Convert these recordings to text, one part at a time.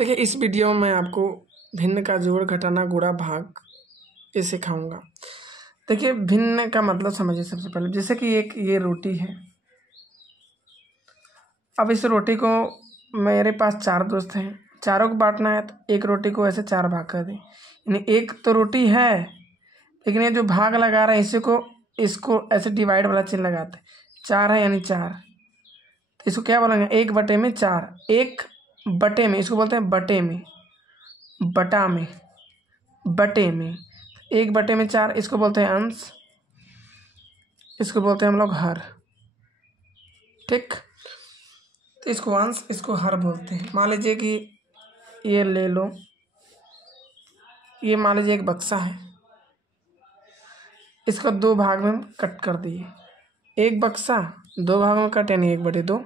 देखिए इस वीडियो में मैं आपको भिन्न का जोड़ घटाना गुणा भाग ये सिखाऊंगा। देखिए भिन्न का मतलब समझिए सबसे पहले, जैसे कि एक ये रोटी है। अब इस रोटी को मेरे पास 4 दोस्त हैं, चारों को बांटना है तो एक रोटी को ऐसे 4 भाग कर दें। यानी एक तो रोटी है, लेकिन ये जो भाग लगा रहे हैं इसी को इसको ऐसे डिवाइड वाला चिन्ह लगाते हैं। 4 है यानी 4, तो इसको क्या बोलेंगे 1/4। 1/में इसको बोलते हैं बटे में, बटा में, बटे में। 1/4 इसको बोलते हैं अंश, इसको बोलते हैं हम लोग हर। ठीक, तो इसको अंश इसको हर बोलते हैं। मान लीजिए कि ये ले लो, ये मान लीजिए एक बक्सा है, इसको 2 भाग में हम कट कर दिए। एक बक्सा 2 भागों में कट यानी 1/2।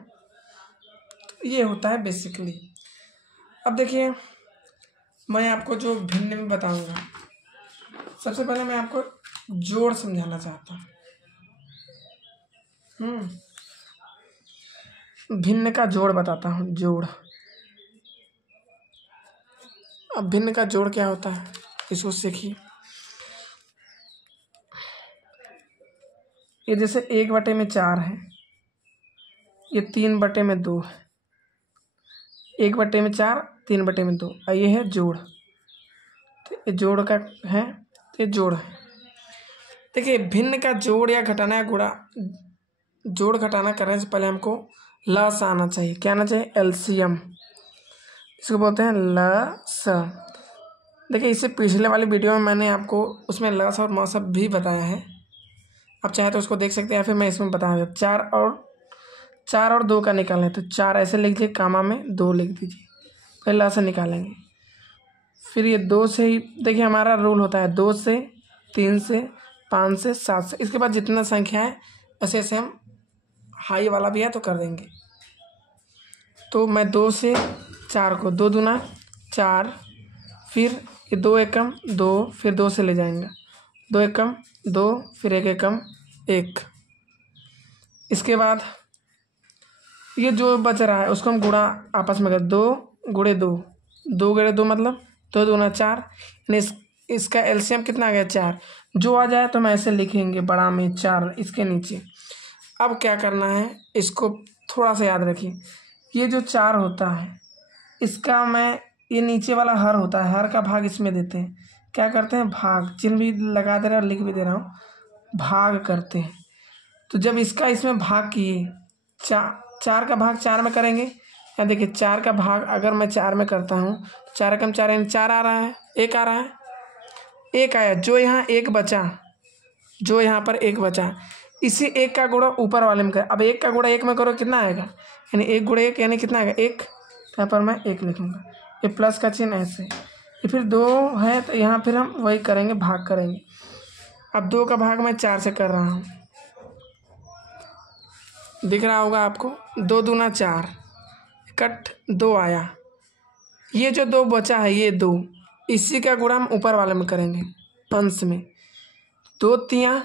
तो ये होता है बेसिकली। अब देखिए मैं आपको जो भिन्न में बताऊंगा, सबसे पहले मैं आपको जोड़ समझाना चाहता हूँ। भिन्न का जोड़ बताता हूँ, जोड़। अब भिन्न का जोड़ क्या होता है इसको सीखिए। ये जैसे 1/4 है, ये 3/2 है। 1/4 3/2 और ये है जोड़, तो ये जोड़ का है, तो ये जोड़ है। देखिए भिन्न का जोड़ या घटाना या गुणा, जोड़ घटाना करने से पहले हमको लस आना चाहिए। क्या आना चाहिए? एलसीएम, इसको बोलते हैं लस। देखिए इससे पिछले वाली वीडियो में मैंने आपको उसमें लस और मौसम भी बताया है, आप चाहे तो उसको देख सकते हैं, या फिर मैं इसमें बताया। 4 और 2 का निकालें तो 4 ऐसे लिख दीजिए, कामा में 2 लिख दीजिए, फिर लस निकालेंगे। फिर ये 2 से ही देखिए हमारा रूल होता है 2 से 3 से 5 से 7 से, इसके बाद जितना संख्या है ऐसे ऐसे हम हाई वाला भी है तो कर देंगे। तो मैं 2 से 4 को 2 दूना 4, फिर ये 2 एकम 2, फिर 2 से ले जाएंगे 2 एकम 2, फिर 1 एकम 1। इसके बाद ये जो बच रहा है उसको हम गुणा आपस में कर 2 गुणे 2, 2 गुणे 2 मतलब 2 दूना 4, यानी इसका एलसीएम कितना आ गया 4। जो आ जाए तो मैं ऐसे लिखेंगे बड़ा में 4 इसके नीचे। अब क्या करना है, इसको थोड़ा सा याद रखिए। ये जो 4 होता है इसका मैं, ये नीचे वाला हर होता है, हर का भाग इसमें देते हैं। क्या करते हैं? भाग चिन्ह भी लगा दे रहा हूँ, लिख भी दे रहा हूँ, भाग करते हैं। तो जब इसका इसमें भाग किए, 4 का भाग 4 में करेंगे। यहाँ देखिए 4 का भाग अगर मैं 4 में करता हूँ, 4 एकम 4 यानी 4 आ रहा है, 1 आ रहा है, 1 आया। जो यहाँ 1 बचा, जो यहाँ पर 1 बचा, इसी 1 का गुणा ऊपर वाले में कर। अब 1 का गुणा 1 में करो कितना आएगा, यानी 1 गुणा 1 यानी कितना आएगा 1। यहाँ पर मैं 1 लिखूँगा, ये प्लस का चिन्ह ऐसे। ये फिर 2 है तो यहाँ फिर हम वही करेंगे, भाग करेंगे। अब 2 का भाग मैं 4 से कर रहा हूँ, दिख रहा होगा आपको, 2 दूना 4, कट 2 आया। ये जो 2 बचा है ये 2, इसी का गुणा हम ऊपर वाले में करेंगे अंश में। 2 तियाँ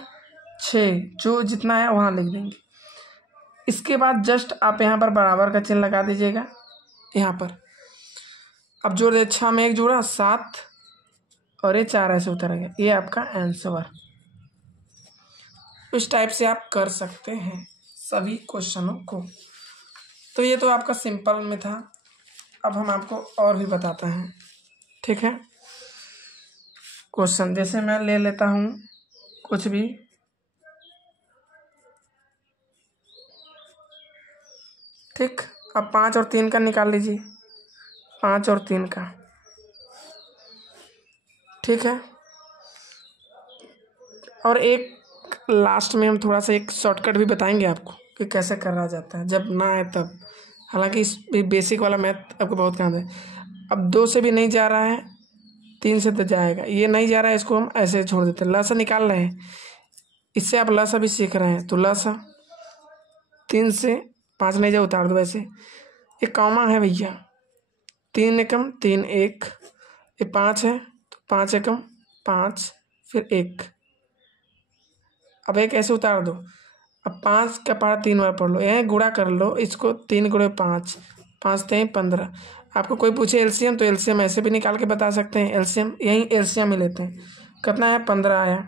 6, जो जितना है वहाँ लिख देंगे। इसके बाद जस्ट आप यहाँ पर बराबर का चिन्ह लगा दीजिएगा यहाँ पर। अब जोड़ दे, 6 में 1 जोड़ा 7 और ये 4 ऐसे उतर गया, ये आपका आंसर। इस टाइप से आप कर सकते हैं सभी क्वेश्चनों को। तो ये तो आपका सिंपल में था। अब हम आपको और भी बताते हैं, ठीक है। क्वेश्चन जैसे मैं ले लेता हूँ कुछ भी, ठीक। अब 5 और 3 का निकाल लीजिए, 5 और 3 का, ठीक है। और एक लास्ट में हम थोड़ा सा एक शॉर्टकट भी बताएंगे आपको कि कैसे करा जाता है जब ना आए तब। हालांकि इस बेसिक वाला मैथ आपको बहुत काम है। अब 2 से भी नहीं जा रहा है, 3 से तो जाएगा, ये नहीं जा रहा है, इसको हम ऐसे छोड़ देते हैं। लसा निकाल रहे हैं, इससे आप लसा भी सीख रहे हैं। तो लसा 3 से 5 नहीं जाए, उतार दो ऐसे। ये कॉमा है भैया, 3 एकम 3 1, ये 5 है तो 5 एकम 5, फिर 1। अब 1 ऐसे उतार दो। अब 5 का पारा 3 बार पढ़ लो, यह गुणा कर लो इसको, 3 गुणे 5, 5 3 15। आपको कोई पूछे एलसीएम तो एलसीएम ऐसे भी निकाल के बता सकते हैं, एलसीएम यहीं एलसीएम ही लेते हैं। कितना है 15 आया।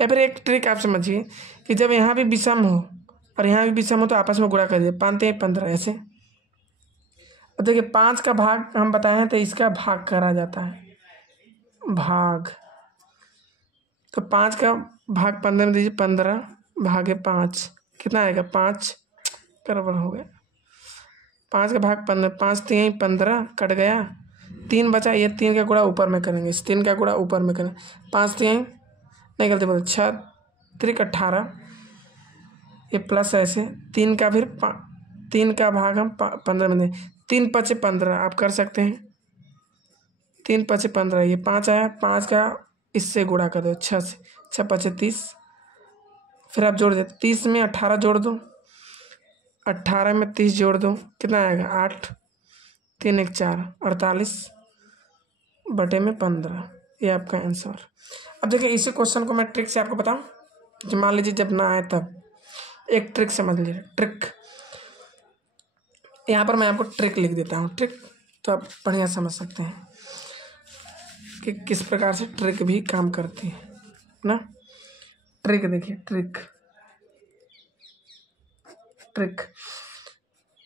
या फिर एक ट्रिक आप समझिए कि जब यहाँ भी विषम हो और यहाँ भी विषम हो तो आपस में गुणा कर दीजिए, 5 3 15 ऐसे। अब देखिए 5 का भाग हम बताए हैं तो इसका भाग करा जाता है, भाग। तो 5 का भाग 15 में दीजिए, 15 भागे 5 कितना आएगा 5, बराबर हो गया। 5 का भाग 15, 5 3 15 कट गया, 3 बचा। ये 3 का गुणा ऊपर में करेंगे, इस 3 का गुणा ऊपर में करेंगे। 5 3 नहीं गलती बोल 6 3 18, ये प्लस ऐसे 3 का फिर 3 का भाग हम 15 में दें, 3 5 15 आप कर सकते हैं, 3 5 15 ये 5 आया। 5 का इससे गुणा कर दो 6 से, 6 5 30, फिर आप जोड़ दे 30 में 18 जोड़ दो, 18 में 30 जोड़ दो कितना आएगा 8, 3 1 4 48 बटे में 15, ये आपका आंसर। अब देखिए इसी क्वेश्चन को मैं ट्रिक से आपको बताऊं, कि मान लीजिए जब ना आए तब एक ट्रिक समझ लीजिए। ट्रिक यहाँ पर मैं आपको ट्रिक लिख देता हूँ, ट्रिक तो आप बढ़िया समझ सकते हैं कि किस प्रकार से ट्रिक भी काम करती है ना। ट्रिक देखिए, ट्रिक ट्रिक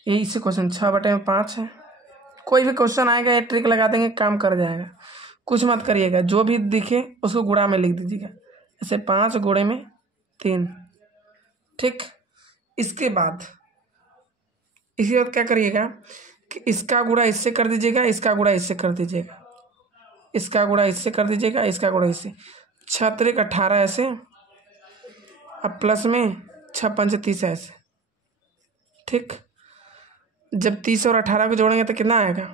ये इसी क्वेश्चन 6 बटे में 5 है। कोई भी क्वेश्चन आएगा ये ट्रिक लगा देंगे, काम कर जाएगा। कुछ मत करिएगा, जो भी दिखे उसको गुणा में लिख दीजिएगा, ऐसे 5 गुणे में 3, ठीक। इसके बाद क्या करिएगा कि इसका गुणा इससे कर दीजिएगा, इसका गुणा इससे कर दीजिएगा, इसका गुणा इससे कर दीजिएगा, इसका गुणा इससे। 6 3 18 ऐसे, अब प्लस में 6 5 30 ऐसे, ठीक। जब 30 और 18 को जोड़ेंगे तो कितना आएगा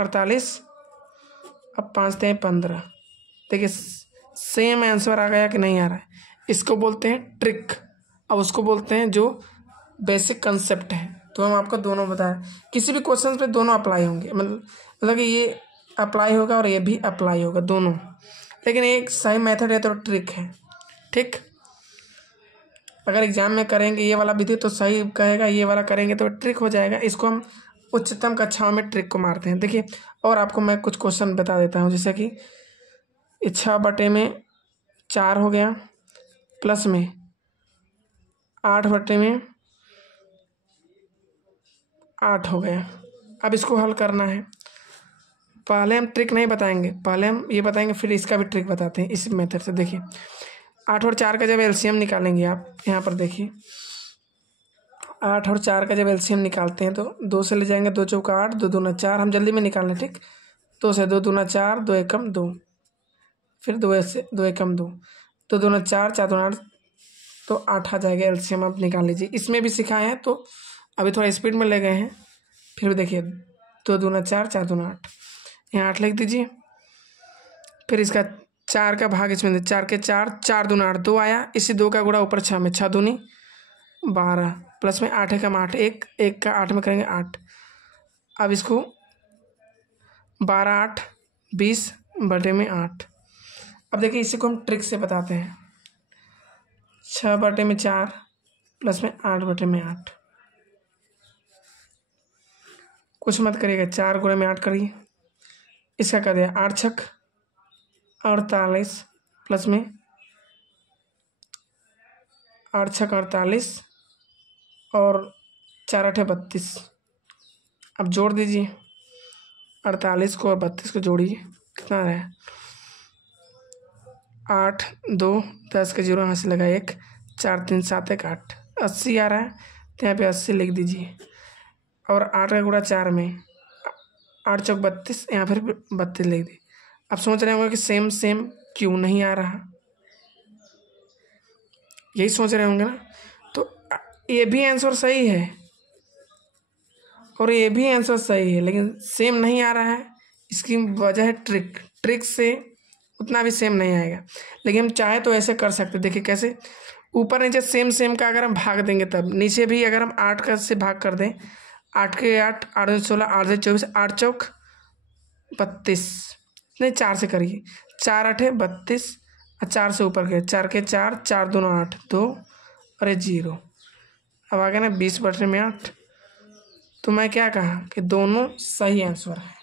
48, अब 5 3 15। देखिए सेम आंसर आ गया कि नहीं आ रहा है, इसको बोलते हैं ट्रिक, अब उसको बोलते हैं जो बेसिक कंसेप्ट है। तो हम आपको दोनों बताएं, किसी भी क्वेश्चन पे दोनों अप्लाई होंगे, मतलब कि ये अप्लाई होगा और ये भी अप्लाई होगा दोनों, लेकिन एक सही मेथड है तो ट्रिक है, ठीक। अगर एग्जाम में करेंगे ये वाला विधि तो सही कहेगा, ये वाला करेंगे तो ट्रिक हो जाएगा। इसको हम उच्चतम कक्षाओं में ट्रिक को मारते हैं। देखिए और आपको मैं कुछ क्वेश्चन बता देता हूँ, जैसे कि 6 बटे में 4 हो गया, प्लस में 8 बटे में 8 हो गया। अब इसको हल करना है, पहले हम ट्रिक नहीं बताएंगे, पहले हम ये बताएंगे फिर इसका भी ट्रिक बताते हैं इस मेथड से। देखिए 8 और 4 का जब एलसीएम निकालेंगे, आप यहाँ पर देखिए 8 और 4 का जब एलसीएम निकालते हैं तो 2 से ले जाएंगे, 2 चौका 8, 2 दूना 4, हम जल्दी में निकाल लें, ठीक। 2 से 2 दूना 4, 2 एकम 2, फिर 2 से 2 एकम 2, 2 दूना 4, 4 दूना 8, तो 8 आ जाएगा एलसीएम। आप निकाल लीजिए, इसमें भी सिखाए हैं तो अभी थोड़ा स्पीड में ले गए हैं। फिर देखिए 2 दूना 4, 4 दूना 8, यहाँ 8 लिख दीजिए, फिर इसका 4 का भाग इसमें 4 के 4, 4 दूना 8, 2 आया, इसी 2 का गुणा ऊपर 6 में, 6 दूनी 12, प्लस में 8 एकम 8, 1 का 8 में करेंगे 8। अब इसको 12 8 20 बटे में 8। अब देखिए इसी को हम ट्रिक से बताते हैं, 6 बटे में 4 प्लस में 8 बटे में 8। कुछ मत करिएगा, 4 गुणे में 8 करिए, इसका कर दिया 8 छक 48, प्लस में 8 छक 48 और 4 8 32। अब जोड़ दीजिए 48 को और 32 को जोड़िए, कितना रहा 8 2 10 के 0 यहाँ से लगा 1, 4 3 7 1 8, 80 आ रहा है, तो यहाँ पे 80 लिख दीजिए। और 8 का गुणा 4 में, 8 चौक 32, यहाँ फिर 32 लिख दी। आप सोच रहे होंगे कि सेम सेम क्यों नहीं आ रहा, यही सोच रहे होंगे ना। तो ये भी आंसर सही है और ये भी आंसर सही है, लेकिन सेम नहीं आ रहा है। इसकी वजह है ट्रिक, ट्रिक से उतना भी सेम नहीं आएगा, लेकिन हम चाहे तो ऐसे कर सकते। देखिए कैसे, ऊपर नीचे सेम सेम का अगर हम भाग देंगे तब, नीचे भी अगर हम 8 का से भाग कर दें, 8 के 8, 8 2 16, 8 2 24, 8 चौक 32, नहीं 4 से करिए, 4 8 32, और 4 से ऊपर गए, 4 के 4, 4 दूना 8, 2 और 0। अब आ गया ना 20 बटे में 8, तो मैं क्या कहा कि दोनों सही आंसर है।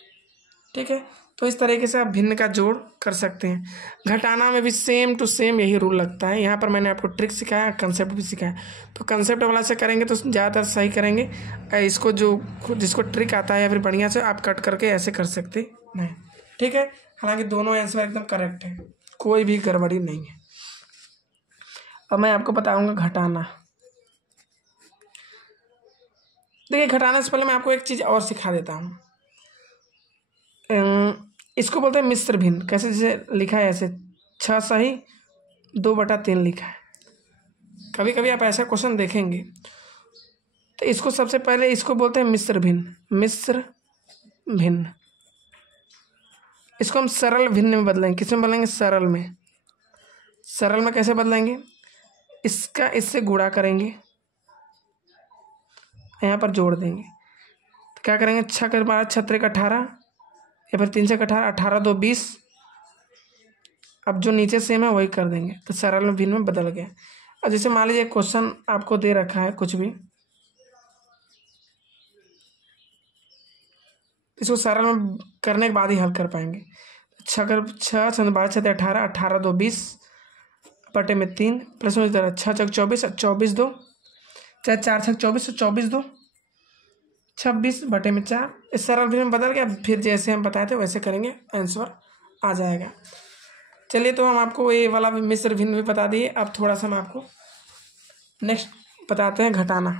ठीक है, तो इस तरीके से आप भिन्न का जोड़ कर सकते हैं। घटाना में भी सेम टू सेम यही रूल लगता है। यहाँ पर मैंने आपको ट्रिक सिखाया, कंसेप्ट भी सिखाया। तो कंसेप्ट वाला से करेंगे तो ज़्यादातर सही करेंगे। इसको जिसको ट्रिक आता है या फिर बढ़िया से आप कट करके ऐसे कर सकते हैं। ठीक है, हालांकि दोनों आंसर एकदम करेक्ट है, कोई भी गड़बड़ी नहीं है। अब मैं आपको बताऊंगा घटाना। देखिए, घटाने से पहले मैं आपको एक चीज़ और सिखा देता हूँ। इसको बोलते हैं मिश्र भिन्न। कैसे? जैसे लिखा है ऐसे 6 सही 2/3 लिखा है। कभी कभी आप ऐसा क्वेश्चन देखेंगे तो इसको सबसे पहले इसको बोलते हैं मिश्र भिन्न। मिश्र भिन्न इसको हम सरल भिन्न में बदलेंगे। किस में बदलेंगे? सरल में। सरल में कैसे बदलेंगे? इसका इससे गुणा करेंगे, यहाँ पर जोड़ देंगे। तो क्या करेंगे? 6 के 12 6 का 18 या फिर 3 से 18 18 2 20। अब जो नीचे सेम है वही कर देंगे, तो सरल में भिन्न में बदल गया। अब जैसे मान लीजिए क्वेश्चन आपको दे रखा है कुछ भी, इसको सरल में करने के बाद ही हल कर पाएंगे। 6 12 6 18 18 2 20 बटे में 3 प्लस में 6 6 24 24 2 चाहे 4 6 24 24 2 26 बटे में 4। इस सरल भिन्न में बदल गया। फिर जैसे हम बताए थे वैसे करेंगे, आंसर आ जाएगा। चलिए, तो हम आपको ये वाला मिश्र भिन्न भी बता दिए। अब थोड़ा सा हम आपको नेक्स्ट बताते हैं घटाना।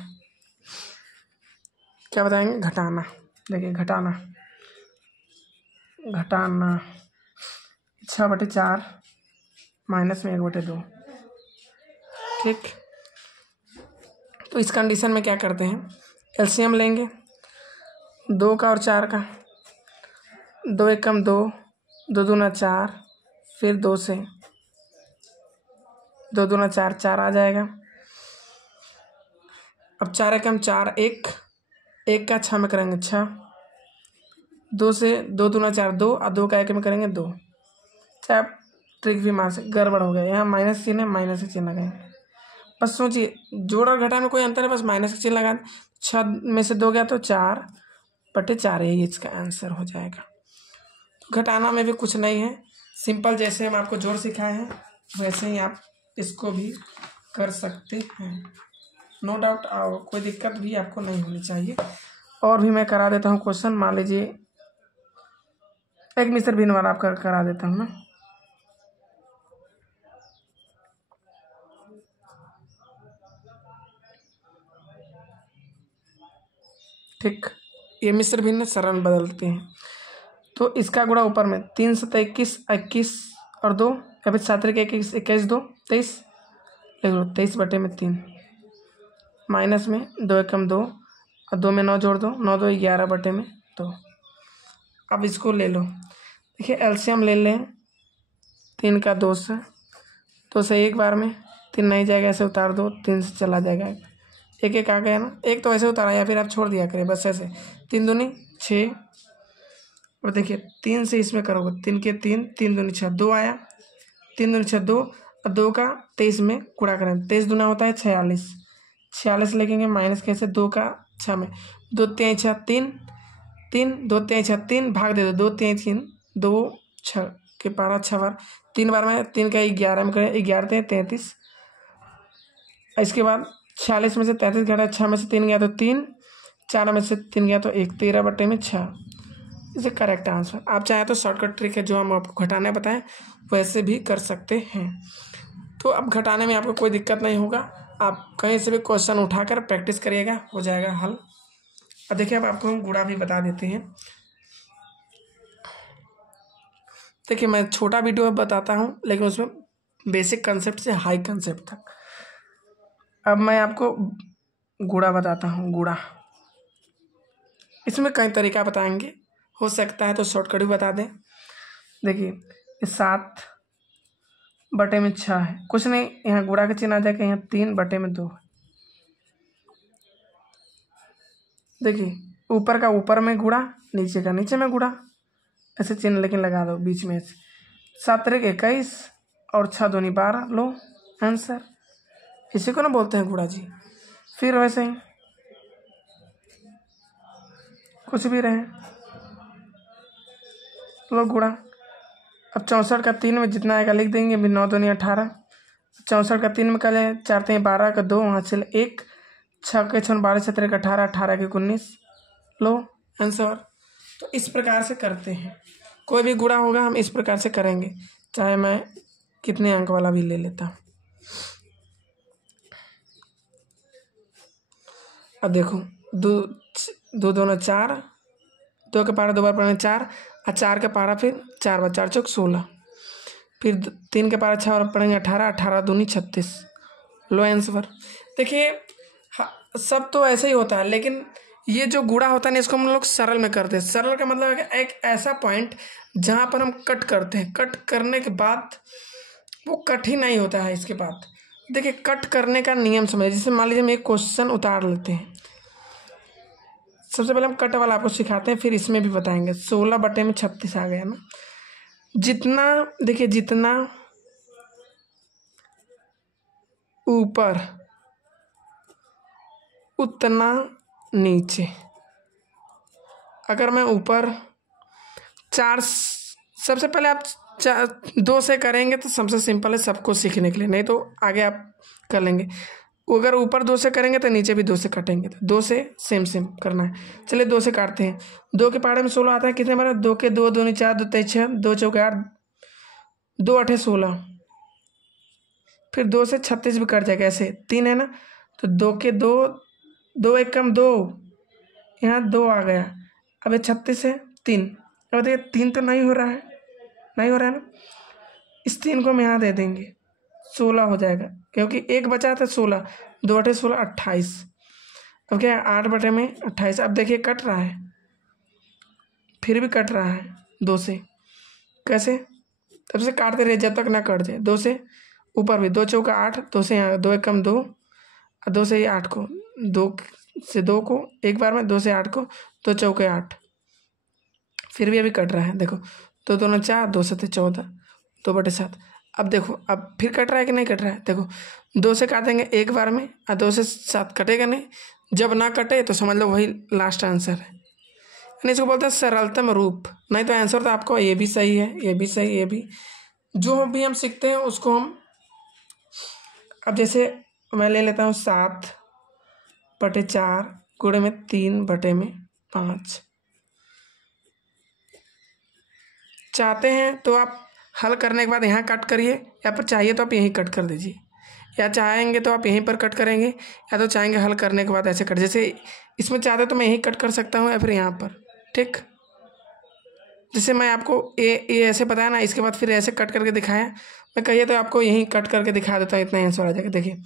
क्या बताएंगे? घटाना। देखिए, घटाना 6/4 माइनस में 1/2। ठीक, तो इस कंडीशन में क्या करते हैं? एलसीएम लेंगे 2 का और 4 का। 2 1 कम 2, 2 दूना 4, फिर 2 से 2 दूना 4 4 आ जाएगा। अब 4 1 कम 4 1 1 का 6 में करेंगे 6, 2 से 2 दूना 4 2 और 2 का 1 में करेंगे 2। चाहे आप ट्रिक भी मार से गड़बड़ हो गया, यहाँ माइनस चिन्ह है, माइनस का चिन्ह लगाएंगे। बस सोचिए, जोड़ और घटा में कोई अंतर है, बस माइनस का चिन्ह लगा दें। 6 में से 2 गया तो 4/4, यही इसका आंसर हो जाएगा। तो घटाना में भी कुछ नहीं है, सिंपल जैसे हम आपको जोड़ सिखाए हैं वैसे ही आप इसको भी कर सकते हैं, नो डाउट। और कोई दिक्कत भी आपको नहीं होनी चाहिए। और भी मैं करा देता हूँ क्वेश्चन। मान लीजिए एक मिश्र भिन्न वाला आपका करा देता हूँ ना। ठीक, ये मिश्र भिन्न सरल बदलते हैं। तो इसका गुणा ऊपर में 3 7 21 21 और 2 या फिर 7 21 21 2 23 लिख लो। 23/3 माइनस में 2 1 कम 2 और 2 में 9 जोड़ दो, 9 2 11/2। अब इसको ले लो। देखिए, एलसीएम ले लें 3 का 2 से 2 से एक बार में 3 नहीं जाएगा, ऐसे उतार दो, 3 से चला जाएगा। 1 1 आ गया ना, एक तो ऐसे उतारा या फिर आप छोड़ दिया करें, बस ऐसे। 3 दूनी 6। और देखिए 3 से इसमें करोगे, 3 के 3 3 दूनी 6 2 आया, 3 दूनी 6 2 और 2 का 23 में गुणा करें। 23 दूना होता है 46, 46 लिखेंगे माइनस कैसे 2 का 6 में 2 3 6 3 3 2 3 6 3 भाग दे दो, 2 3 3 2 6 के 12 6 बार 3 बार में 3 का 11 में करें 11 33। इसके बाद 46 में से 33 घटा 6 में से 3 गया तो 3, 4 में से 3 गया तो 1, 13/6। इसे करेक्ट आंसर। आप चाहे तो शॉर्टकट ट्रिक है जो हम आपको घटाने बताएं वैसे भी कर सकते हैं। तो अब घटाने में आपको कोई दिक्कत नहीं होगा, आप कहीं से भी क्वेश्चन उठाकर प्रैक्टिस करिएगा, हो जाएगा हल। अब देखिए, अब आपको हम गुणा भी बता देते हैं। देखिए, मैं छोटा वीडियो बताता हूँ लेकिन उसमें बेसिक कंसेप्ट से हाई कंसेप्ट तक। अब मैं आपको गुणा बताता हूँ। गुणा इसमें कई तरीका बताएंगे, हो सकता है तो शॉर्टकट भी बता दें। देखिए, 7/6 है, कुछ नहीं, यहाँ गुणा का चिन्ह आ जाएगा, यहाँ 3/2। देखिए, ऊपर का ऊपर में गुणा, नीचे का नीचे में गुणा, ऐसे चिन्ह लेकिन लगा दो बीच में से। 7 3 21 और 6 दूनी 12, लो आंसर। इसी को ना बोलते हैं गुणा जी। फिर वैसे ही कुछ भी रहे, लो गुणा। अब 64 का 3 में जितना आएगा लिख देंगे, भी 9 दूनी 18, 64 का 3 में कर लें, 4 3 12 का 2 वहाँ से 1, 6 के 6 12 17 का 18, 18 के 19, लो आंसर। तो इस प्रकार से करते हैं, कोई भी गुणा होगा हम इस प्रकार से करेंगे, चाहे मैं कितने अंक वाला भी ले लेता हूँ। अब देखो, दो दोनों 4, 2 के पारा 2 बार पढ़ेंगे 4, और 4 के पारा फिर 4 बार 4 चौक 16, फिर 3 के पारा 6 बार पढ़ेंगे 18, 18 दूनी 36, लो आंसर। देखिए सब तो ऐसे ही होता है, लेकिन ये जो गुणा होता है ना इसको हम लोग सरल में करते हैं। सरल का मतलब है एक ऐसा पॉइंट जहाँ पर हम कट करते हैं, कट करने के बाद वो कठिन नहीं होता है। इसके बाद देखिए कट करने का नियम समझिए। जैसे मान लीजिए हम एक क्वेश्चन उतार लेते हैं, सबसे पहले हम कट वाला आपको सिखाते हैं, फिर इसमें भी बताएंगे। 16 बटे में 36 आ गया ना। जितना देखिए जितना ऊपर उतना नीचे। अगर मैं ऊपर 4, सबसे पहले आप 2 से करेंगे तो सबसे सिंपल है सबको सीखने के लिए, नहीं तो आगे आप कर लेंगे। अगर ऊपर 2 से करेंगे तो नीचे भी 2 से काटेंगे, तो 2 से सेम करना है। चलिए 2 से काटते हैं। 2 के पहाड़े में 16 आता है, कितने बार? 2 के 2 दूनी 4, 2 तेईस 6, 2 चौके 8, 2 8 16, फिर 2 से 36 भी कट जाएगा। ऐसे 3 है ना, तो 2 के 2, 2 एक कम 2, यहाँ 2 आ गया। अब ये 36 है 3, अब देखिए 3 तो नहीं हो रहा है, नहीं हो रहा है ना। इस 3 को हम यहाँ दे देंगे, 16 हो जाएगा, क्योंकि 1 बचा था 16, 2 8 16 28। अब क्या है 8 बटे में 28। अब देखिए कट रहा है, फिर भी कट रहा है 2 से। कैसे? तब से काटते रहे जब तक ना कट जाए। 2 से ऊपर भी 2 चौका 8, 2 से यहाँ 2 एक कम 2, और 2 से ये 8 को, 2 से 2 को एक बार में, 2 से 8 को, 2 चौके 8, फिर भी अभी कट रहा है। देखो 2 दूनी 4, 2 7 14, 2 बटे 7। अब देखो अब फिर कट रहा है कि नहीं कट रहा है? देखो 2 से काटेंगे एक बार में, और 2 से 7 कटेगा नहीं। जब ना कटे तो समझ लो वही लास्ट आंसर है। यानी इसको बोलते हैं सरलतम रूप। नहीं तो आंसर तो आपको ये भी सही है, ये भी सही, ये भी। जो भी हम सीखते हैं उसको हम, अब जैसे मैं ले लेता हूँ 7 बटे 4 गुणे में 3 बटे में 5। चाहते हैं तो आप हल करने के बाद यहाँ कट करिए, या फिर चाहिए तो आप यहीं कट कर दीजिए, या चाहेंगे तो आप यहीं पर कट करेंगे, या तो चाहेंगे हल करने के बाद ऐसे कट। जैसे इसमें चाहते तो मैं यहीं कट कर सकता हूँ, या फिर यहाँ पर, ठीक। जैसे मैं आपको ये ऐसे बताया ना, इसके बाद फिर ऐसे कट करके दिखाया, मैं कहिए तो आपको यहीं कट करके दिखा देता हूँ, इतना आंसर आ जाएगा। देखिए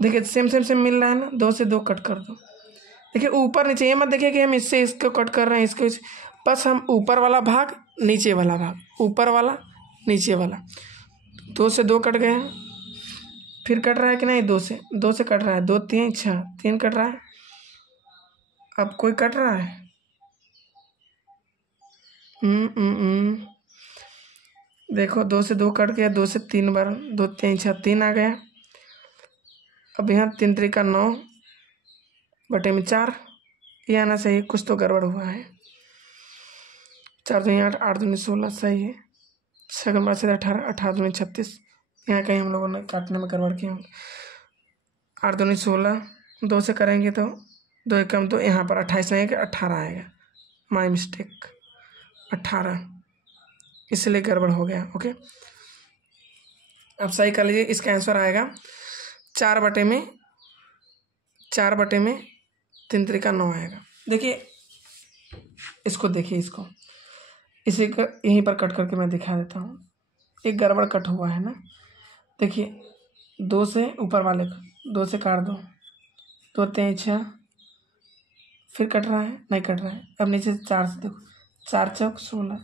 देखिए सेम मिल रहा है ना। 2 से 2 कट कर दो। देखिए ऊपर नीचे, ये मत देखिए कि हम इससे इसको कट कर रहे हैं, इसको बस हम ऊपर वाला भाग, नीचे वाला भाग, ऊपर वाला नीचे वाला। 2 से 2 कट गए हैं, फिर कट रहा है कि नहीं? 2 से कट रहा है, 2 3 6, 3 कट रहा है। अब कोई कट रहा है? देखो 2 से 2 कट गया, 2 से 3 बार, 2 3 6, 3 आ गया। अब यहाँ 3 3 का 9 बटे में 4, ये आना चाहिए, कुछ तो गड़बड़ हुआ है। 4 दूनी 8, 8 दूनी 16, सही है। 6 बार से 18, 18 दूनी 36, यहाँ कहीं हम लोगों ने काटने में गड़बड़ किया। 8 दूनी 16, 2 से करेंगे तो 2 एक कम 2, यहाँ पर 28 नहीं, 18 आएगा, माई मिस्टेक, 18, इसलिए गड़बड़ हो गया। ओके, अब सही कर लीजिए। इसका आंसर आएगा 4 बटे में 3 3 का 9 आएगा। देखिए इसको, देखिए इसको, इसी का यहीं पर कट करके मैं दिखा देता हूँ। एक गड़बड़ कट हुआ है ना। देखिए 2 से ऊपर वाले को 2 से काट दो, 2 3 6, फिर कट रहा है, नहीं कट रहा है। अब नीचे 4 से देखो, 4 चौक 16,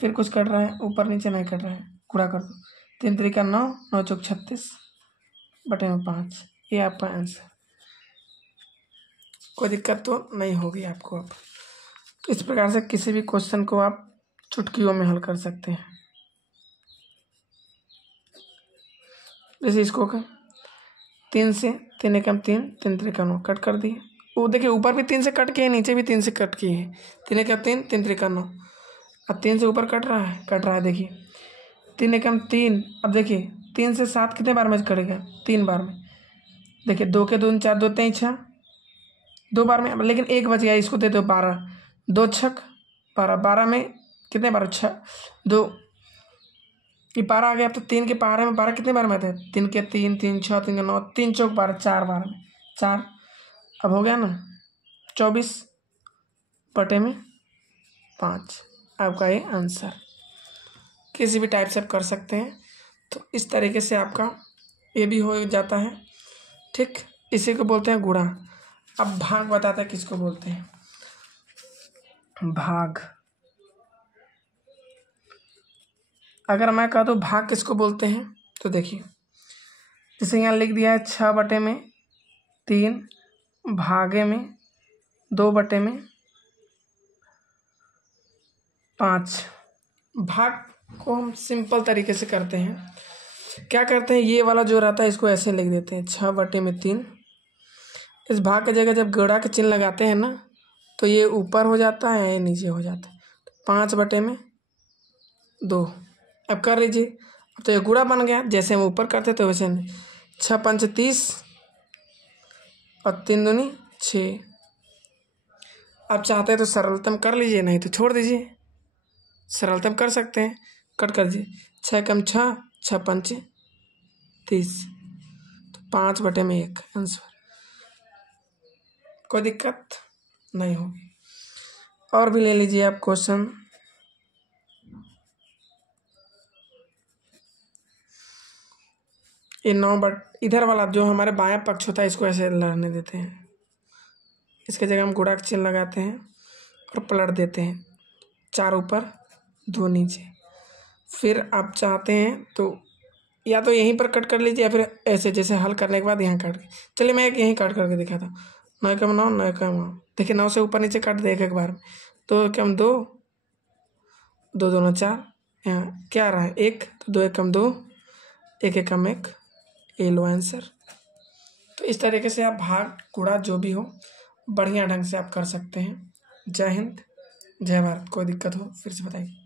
फिर कुछ कट रहा है, ऊपर नीचे नहीं कट रहा है, गुणा कर दो। 3 3 का 9, 9 चौक 36 बटे में 5, ये आपका आंसर। कोई दिक्कत तो नहीं होगी आपको। अब इस प्रकार से किसी भी क्वेश्चन को आप चुटकियों में हल कर सकते हैं। जैसे इसको का 3 से 3 एकम 3, 3 3 का 9 कट कर दिए, वो देखिए ऊपर भी 3 से कट के है, नीचे भी 3 से कट के है। 3 एकम 3, 3 त्रिका 9। अब 3 से ऊपर कट रहा है देखिए 3 एकम 3। अब देखिए 3 से 7 कितने बार में कटेगा? 3 बार में। देखिए 2 के 2 4, 2 3 6, 2 बार में। लेकिन एक बच गया, इसको दे दो 12, 2 छक 12, 12 में कितने बार? 6, 2 ये 12 आ गया। अब तो 3 के पहाड़े में 12 कितने बार में आते हैं? 3 के 3, 3 6, 3 के 9, 3 चौक 12, 4 बार में 4। अब हो गया ना 24 बटे में 5 आपका ये आंसर। किसी भी टाइप से आप कर सकते हैं। तो इस तरीके से आपका ये भी हो जाता है। ठीक, इसी को बोलते हैं गुणा। अब भाग बताते हैं किसको बोलते हैं। भाग, अगर मैं कह दूँ भाग किसको बोलते हैं तो देखिए जैसे यहाँ लिख दिया है 6 बटे में 3 भागे में 2 बटे में 5। भाग को हम सिंपल तरीके से करते हैं। क्या करते हैं, ये वाला जो रहता है इसको ऐसे लिख देते हैं 6 बटे में 3। इस भाग की जगह जब गुणा के चिन्ह लगाते हैं ना तो ये ऊपर हो जाता है, ये नीचे हो जाता है। 5 बटे में 2। अब कर लीजिए। अब तो ये गुणा बन गया, जैसे हम ऊपर करते तो वैसे नहीं। 6 पंच 30 और 3 दूनी 6। आप चाहते हैं तो सरलतम कर लीजिए, नहीं तो छोड़ दीजिए। सरलतम कर सकते हैं, कट कर दीजिए। 6 कम 6, 6 पंच 30, तो 5 बटे में 1 आंसर। कोई दिक्कत नहीं होगी। और भी ले लीजिए आप क्वेश्चन। ये 9 बट इधर वाला जो हमारे बायां पक्ष होता है इसको ऐसे लड़ने देते हैं। इसके जगह हम गुणा का चिन्ह लगाते हैं और पलट देते हैं। 4 ऊपर 2 नीचे। फिर आप चाहते हैं तो या तो यहीं पर कट कर लीजिए या फिर ऐसे जैसे हल करने के बाद यहाँ काट के। चलिए मैं एक यहीं काट करके दिखाता हूँ। 9 एकम 9, 9 एकम 9। देखिए 9 से ऊपर नीचे काट दे एक बार में। 2 एकम 2, 2 दूना 4, यहाँ क्या रहा है 1, तो 2 एकम 2, 1 एकम 1, ये लो आंसर। तो इस तरीके से आप भाग गुणा जो भी हो बढ़िया ढंग से आप कर सकते हैं। जय हिंद, जय भारत। कोई दिक्कत हो फिर से बताइए।